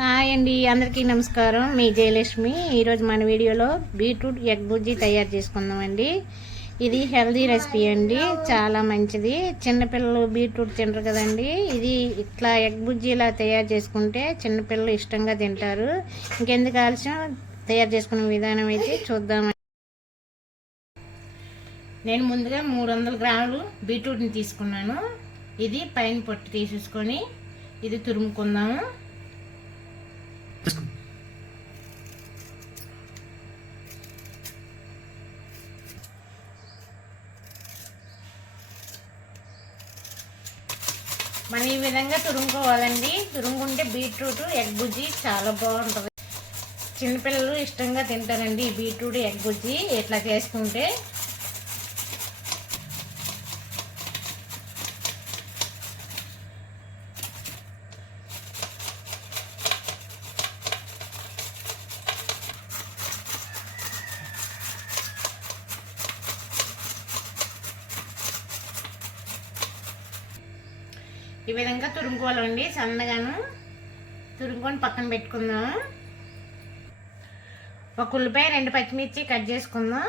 Hi అండి, అందరికీ నమస్కారం. మీ జయలక్ష్మి. ఈరోజు మన వీడియోలో బీట్రూట్ ఎగ్ బుజ్జి తయారు చేసుకుందామండి. ఇది హెల్దీ రెసిపీ అండి, చాలా మంచిది. చిన్నపిల్లలు బీట్రూట్ తినరు కదండి. ఇది ఇట్లా ఎగ్ బుజ్జిలా తయారు చేసుకుంటే చిన్నపిల్లలు ఇష్టంగా తింటారు. ఇంకెందుకు ఆలస్యం, తయారు చేసుకునే విధానం అయితే చూద్దామండి. నేను ముందుగా 300 గ్రాములు బీట్రూట్ని తీసుకున్నాను. ఇది పైన పొట్టు తీసేసుకొని ఇది తురుముకుందాము. మనం ఈ విధంగా తురుముకోవాలండి. తురుముకుంటే బీట్రూట్ ఎగ్ బుజ్జి చాలా బాగుంటుంది. చిన్నపిల్లలు ఇష్టంగా తింటారండి ఈ బీట్రూట్ ఎగ్ బుజ్జి ఇట్లా చేసుకుంటే. ఈ విధంగా తురుముకోవాలండి, సన్నగాను తురుముకొని పక్కన పెట్టుకుందాం. ఒక ఉల్లిపాయ 2 పచ్చిమిర్చి కట్ చేసుకుందాం.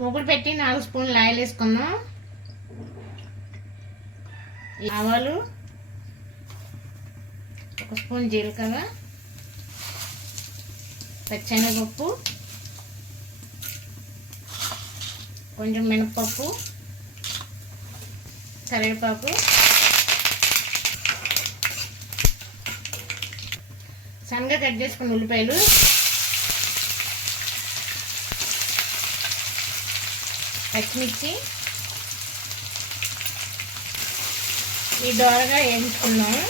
మూగుడు పెట్టి 4 స్పూన్లు ఆయిల్ వేసుకుందాం. ఆవాలు, 1 స్పూన్ జీలకర్ర, పచ్చెనగపప్పు, కొంచెం మినపప్పు, కరివేపాకు, సన్నగా కట్ చేసుకున్న ఉల్లిపాయలు, పచ్చిమిర్చి ఈ దోరగా వేయించుకున్నాము.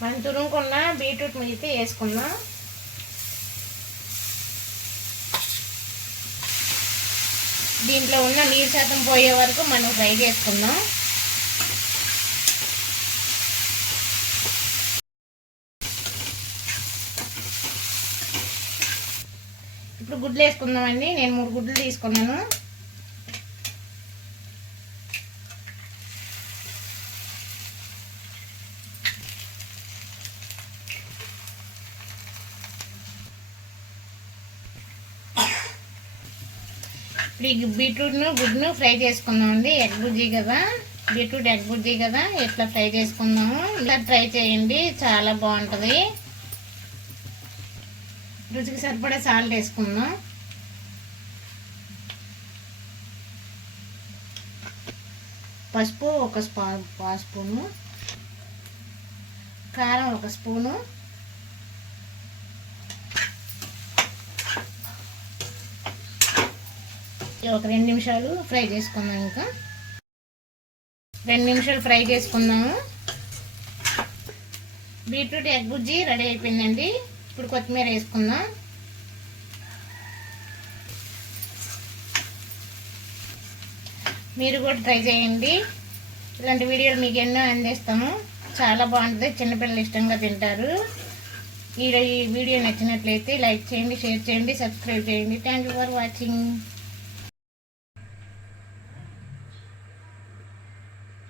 మనం తురుముకున్న బీట్రూట్ మిగిలితే వేసుకుందాం. దీంట్లో ఉన్న నీరు శాతం పోయే వరకు మనం ఫ్రై చేసుకుందాం. ఇప్పుడు గుడ్లు వేసుకుందామండి. నేను 3 గుడ్లు తీసుకున్నాను. ఇప్పుడు బీట్రూట్ను గుడ్ను ఫ్రై చేసుకుందామండి. ఎగ్ బుజ్జి కదా, బీట్రూట్ ఎగ్ బుజ్జి కదా, ఇట్లా ఫ్రై చేసుకుందాము. ఇలా ట్రై చేయండి, చాలా బాగుంటుంది. రుచికి సరిపడా సాల్ట్ వేసుకుందాం. పసుపు 1 స్పూను, కారం 1 స్పూను, ఒక 2 నిమిషాలు ఫ్రై చేసుకుందాం. ఇంకా 2 నిమిషాలు ఫ్రై చేసుకుందాము. బీట్రూట్ ఎగ్ బుజ్జి రెడీ అయిపోయిందండి. ఇప్పుడు కొత్తిమీర వేసుకుందాం. మీరు కూడా ట్రై చేయండి. ఇలాంటి వీడియోలు మీకు ఎన్నో అందిస్తాము, చాలా బాగుంటుంది. చిన్నపిల్లలు ఇష్టంగా తింటారు. ఈ వీడియో నచ్చినట్లయితే లైక్ చేయండి, షేర్ చేయండి, సబ్స్క్రైబ్ చేయండి. Thank you for watching.